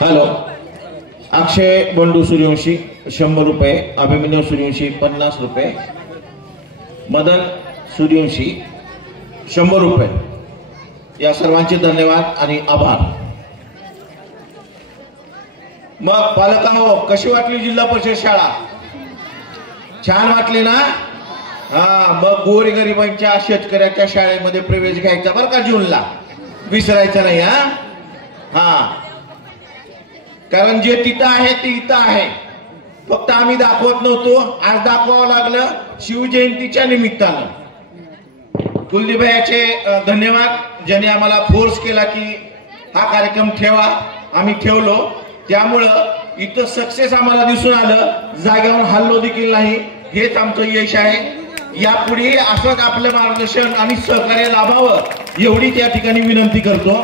हॅलो, अक्षय बंडू सूर्यवंशी 100 रुपये, अभिमन्यू सूर्यवंशी 50 रुपये, मदन सूर्यवंशी 100 रुपये. या सर्वांचे धन्यवाद आणि आभार. मग पालकांनो, कशी वाटली जिल्हा परिषद शाळा? छान वाटली ना? हा, मग गोरगरिबांच्या शेतकऱ्याच्या शाळेमध्ये प्रवेश घ्यायचा बरं का जूनला, विसरायचं नाही. हा, कारण जे तिथं आहे ते इथं आहे, फक्त आम्ही दाखवत नव्हतो, आज दाखवावं लागलं शिवजयंतीच्या निमित्तानं. कुलदीपभाईचे धन्यवाद, ज्यांनी आम्हाला फोर्स केला की हा कार्यक्रम ठेवा. आम्ही ठेवलो, त्यामुळं इथं सक्सेस आम्हाला दिसून आलं, जागेवर हल्लो देखील नाही. हेच आमचं यश आहे. यापुढे असंच आपलं मार्गदर्शन आणि सहकार्य लाभावं एवढीच या ठिकाणी विनंती करतो.